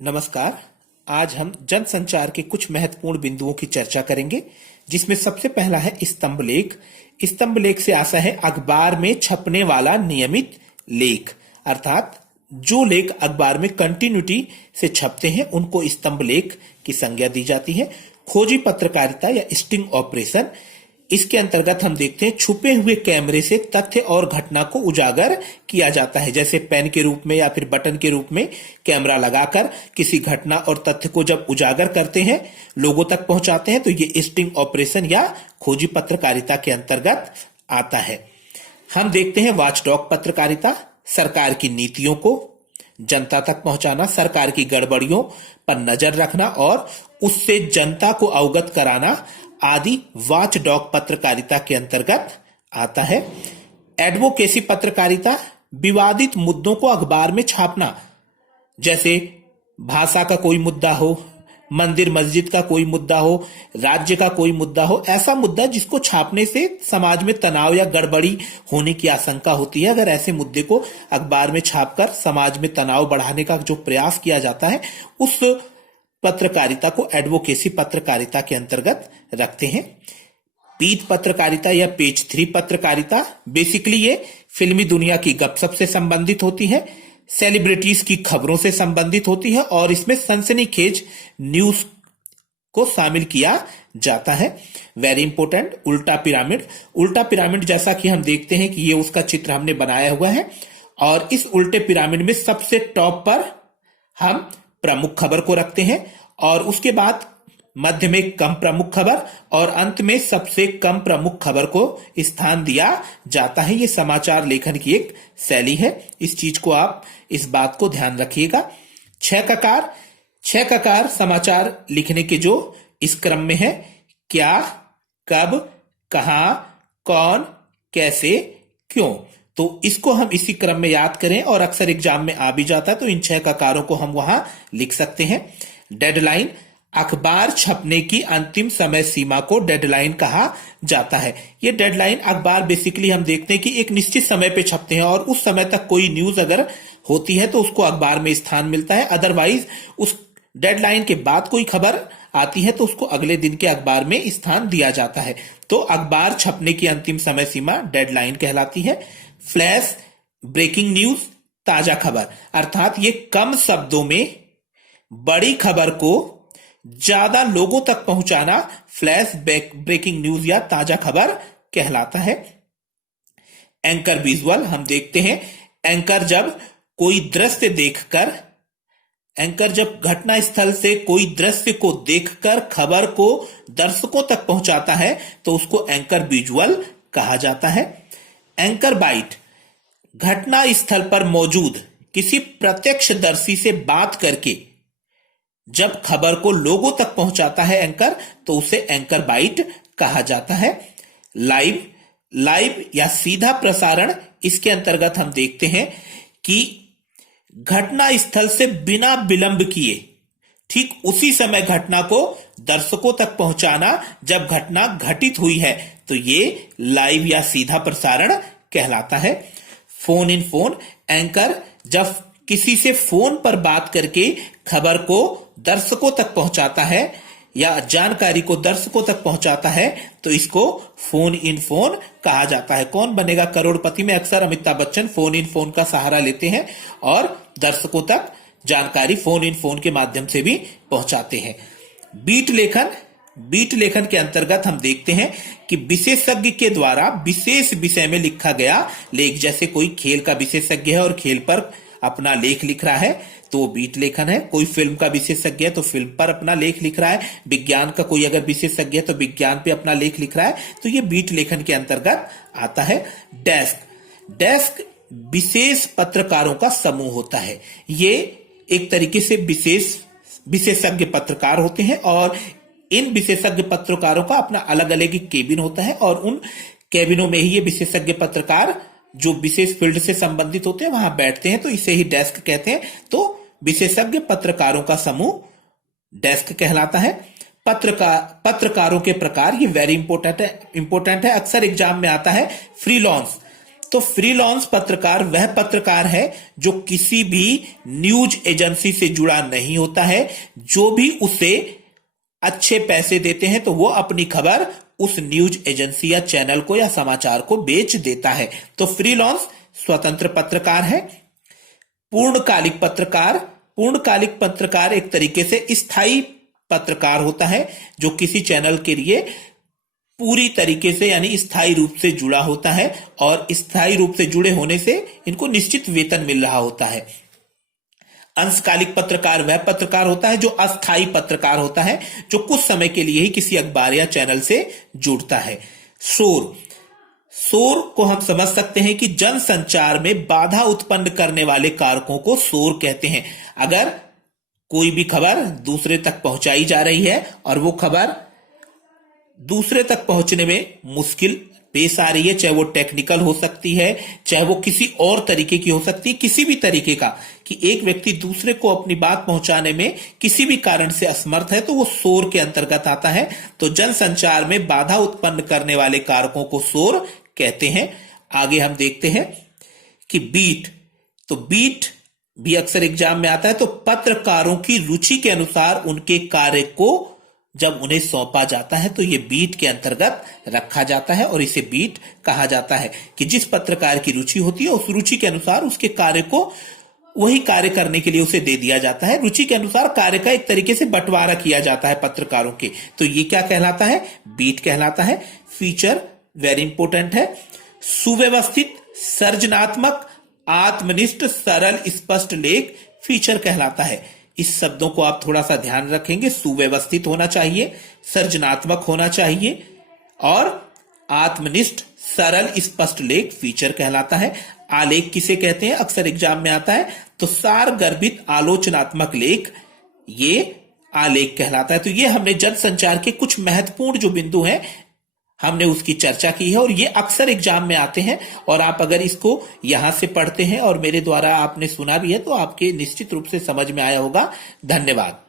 नमस्कार। आज हम जनसंचार के कुछ महत्वपूर्ण बिंदुओं की चर्चा करेंगे, जिसमें सबसे पहला है स्तंभ लेख। स्तंभ लेख से आशा है अखबार में छपने वाला नियमित लेख, अर्थात जो लेख अखबार में कंटिन्यूटी से छपते हैं उनको स्तंभ लेख की संज्ञा दी जाती है। खोजी पत्रकारिता या स्टिंग ऑपरेशन, इसके अंतर्गत हम देखते हैं छुपे हुए कैमरे से तथ्य और घटना को उजागर किया जाता है, जैसे पेन के रूप में या फिर बटन के रूप में कैमरा लगाकर किसी घटना और तथ्य को जब उजागर करते हैं, लोगों तक पहुंचाते हैं, तो ये स्टिंग ऑपरेशन या खोजी पत्रकारिता के अंतर्गत आता है। हम देखते हैं वॉचडॉग पत्रकारिता, सरकार की नीतियों को जनता तक पहुंचाना, सरकार की गड़बड़ियों पर नजर रखना और उससे जनता को अवगत कराना आदि वॉचडॉग पत्रकारिता के अंतर्गत आता है। एडवोकेसी पत्रकारिता, विवादित मुद्दों को अखबार में छापना, जैसे भाषा का कोई मुद्दा हो, मंदिर मस्जिद का कोई मुद्दा हो, राज्य का कोई मुद्दा हो, ऐसा मुद्दा जिसको छापने से समाज में तनाव या गड़बड़ी होने की आशंका होती है। अगर ऐसे मुद्दे को अखबार में छापकर समाज में तनाव बढ़ाने का जो प्रयास किया जाता है, उस पत्रकारिता को एडवोकेसी पत्रकारिता के अंतर्गत रखते हैं। पीठ पत्रकारिता या पेज 3 पत्रकारिता, बेसिकली ये फिल्मी दुनिया की गपशप से संबंधित होती है, सेलिब्रिटीज की खबरों से संबंधित होती है और इसमें सनसनीखेज न्यूज को शामिल किया जाता है। वेरी इंपॉर्टेंट, उल्टा पिरामिड। उल्टा पिरामिड जैसा कि हम देखते हैं कि ये उसका चित्र हमने बनाया हुआ है और इस उल्टे पिरामिड में सबसे टॉप पर हम प्रमुख खबर को रखते हैं और उसके बाद मध्य में कम प्रमुख खबर और अंत में सबसे कम प्रमुख खबर को स्थान दिया जाता है। यह समाचार लेखन की एक शैली है, इस चीज को आप इस बात को ध्यान रखिएगा। 6 ककार समाचार लिखने के जो इस क्रम में है, क्या, कब, कहां, कौन, कैसे, क्यों, तो इसको हम इसी क्रम में याद करें और अक्सर एग्जाम में आ भी जाता है, तो इन 6 ककारों को हम वहां लिख सकते हैं। डेडलाइन, अखबार छपने की अंतिम समय सीमा को डेडलाइन कहा जाता है। ये डेडलाइन अखबार बेसिकली हम देखते हैं कि एक निश्चित समय पे छपते हैं और उस समय तक कोई न्यूज अगर होती है तो उसको अखबार में स्थान मिलता है, अदरवाइज उस डेडलाइन के बाद कोई खबर आती है तो उसको अगले दिन के अखबार में स्थान दिया जाता है। तो अखबार छपने की अंतिम समय सीमा डेडलाइन कहलाती है। फ्लैश, ब्रेकिंग न्यूज, ताजा खबर, अर्थात ये कम शब्दों में बड़ी खबर को ज्यादा लोगों तक पहुंचाना फ्लैश ब्रेकिंग न्यूज या ताजा खबर कहलाता है। एंकर विजुअल, हम देखते हैं एंकर जब कोई दृश्य देखकर, एंकर जब घटना स्थल से कोई दृश्य को देखकर खबर को दर्शकों तक पहुंचाता है तो उसको एंकर विजुअल कहा जाता है। एंकर बाइट, घटना स्थल पर मौजूद किसी प्रत्यक्षदर्शी से बात करके जब खबर को लोगों तक पहुंचाता है एंकर, तो उसे एंकर बाइट कहा जाता है। लाइव या सीधा प्रसारण, इसके अंतर्गत हम देखते हैं कि घटना स्थल से बिना विलंब किए ठीक उसी समय घटना को दर्शकों तक पहुंचाना जब घटना घटित हुई है, तो ये लाइव या सीधा प्रसारण कहलाता है। फोन इन फोन, एंकर जब किसी से फोन पर बात करके खबर को दर्शकों तक पहुंचाता है या जानकारी को दर्शकों तक पहुंचाता है तो इसको फोन इन फोन कहा जाता है। कौन बनेगा करोड़पति में अक्सर Amitabh Bachchan phone in phone का सहारा लेते हैं और दर्शकों तक जानकारी फोन इन फोन के माध्यम से भी पहुंचाते हैं। बीट लेखन के अंतर्गत हम देखते हैं कि विशेषज्ञ के द्वारा विशेष विषय में लिखा गया लेख, जैसे कोई खेल का विशेषज्ञ है और खेल पर अपना लेख लिख रहा है तो वो बीट लेखन है। कोई फिल्म का विशेषज्ञ है तो फिल्म पर अपना लेख लिख रहा है। विज्ञान का कोई अगर विशेषज्ञ है तो विज्ञान पे अपना लेख लिख रहा है, तो ये बीट लेखन के अंतर्गत आता है। डेस्क विशेष पत्रकारों का समूह होता है। ये एक तरीके से विशेषज्ञ पत्रकार होते हैं और इन विशेषज्ञ पत्रकारों का अपना अलग अलग ही केबिन होता है और उन केबिनों में ही ये विशेषज्ञ पत्रकार जो विशेष फील्ड से संबंधित होते हैं वहां बैठते हैं, तो इसे ही डेस्क कहते हैं। तो विशेषज्ञ पत्रकारों का समूह डेस्क कहलाता है। पत्रकारों के प्रकार, ये वेरी इंपॉर्टेंट है, अक्सर एग्जाम में आता है। फ्रीलांस, तो फ्रीलांस पत्रकार वह पत्रकार है जो किसी भी न्यूज एजेंसी से जुड़ा नहीं होता है। जो भी उसे अच्छे पैसे देते हैं तो वो अपनी खबर उस न्यूज एजेंसी या चैनल को या समाचार को बेच देता है। तो फ्रीलांस स्वतंत्र पत्रकार है। पूर्णकालिक पत्रकार एक तरीके से स्थायी पत्रकार होता है जो किसी चैनल के लिए पूरी तरीके से यानी स्थायी रूप से जुड़ा होता है, और स्थायी रूप से जुड़े होने से इनको निश्चित वेतन मिल रहा होता है। अंशकालिक पत्रकार वह पत्रकार होता है जो अस्थायी पत्रकार होता है, जो कुछ समय के लिए ही किसी अखबार या चैनल से जुड़ता है। शोर को हम समझ सकते हैं कि जनसंचार में बाधा उत्पन्न करने वाले कारकों को शोर कहते हैं। अगर कोई भी खबर दूसरे तक पहुंचाई जा रही है और वो खबर दूसरे तक पहुंचने में मुश्किल पेश आ रही है, चाहे वो टेक्निकल हो सकती है, चाहे वो किसी और तरीके की हो सकती है, किसी भी तरीके का, कि एक व्यक्ति दूसरे को अपनी बात पहुंचाने में किसी भी कारण से असमर्थ है, तो वो शोर के अंतर्गत आता है। तो जनसंचार में बाधा उत्पन्न करने वाले कारकों को शोर कहते हैं। आगे हम देखते हैं कि बीट, तो बीट भी अक्सर एग्जाम में आता है। तो पत्रकारों की रुचि के अनुसार उनके कार्य को जब उन्हें सौंपा जाता है तो ये बीट के अंतर्गत रखा जाता है, और इसे बीट कहा जाता है कि जिस पत्रकार की रुचि होती है उस रुचि के अनुसार उसके कार्य को वही कार्य करने के लिए उसे दे दिया जाता है। रुचि के अनुसार कार्य का एक तरीके से बंटवारा किया जाता है पत्रकारों के, तो ये क्या कहलाता है? बीट कहलाता है। फीचर वेरी इंपोर्टेंट है। सुव्यवस्थित, सृजनात्मक, आत्मनिष्ठ, सरल, स्पष्ट लेख फीचर कहलाता है। इस शब्दों को आप थोड़ा सा ध्यान रखेंगे। सुव्यवस्थित होना चाहिए, सृजनात्मक होना चाहिए, और आत्मनिष्ठ, सरल, स्पष्ट लेख फीचर कहलाता है। आलेख किसे कहते हैं? अक्सर एग्जाम में आता है। तो सार गर्भित आलोचनात्मक लेख, ये आलेख कहलाता है। तो ये हमने जनसंचार के कुछ महत्वपूर्ण जो बिंदु हैं हमने उसकी चर्चा की है, और ये अक्सर एग्जाम में आते हैं। और आप अगर इसको यहां से पढ़ते हैं और मेरे द्वारा आपने सुना भी है तो आपके निश्चित रूप से समझ में आया होगा। धन्यवाद।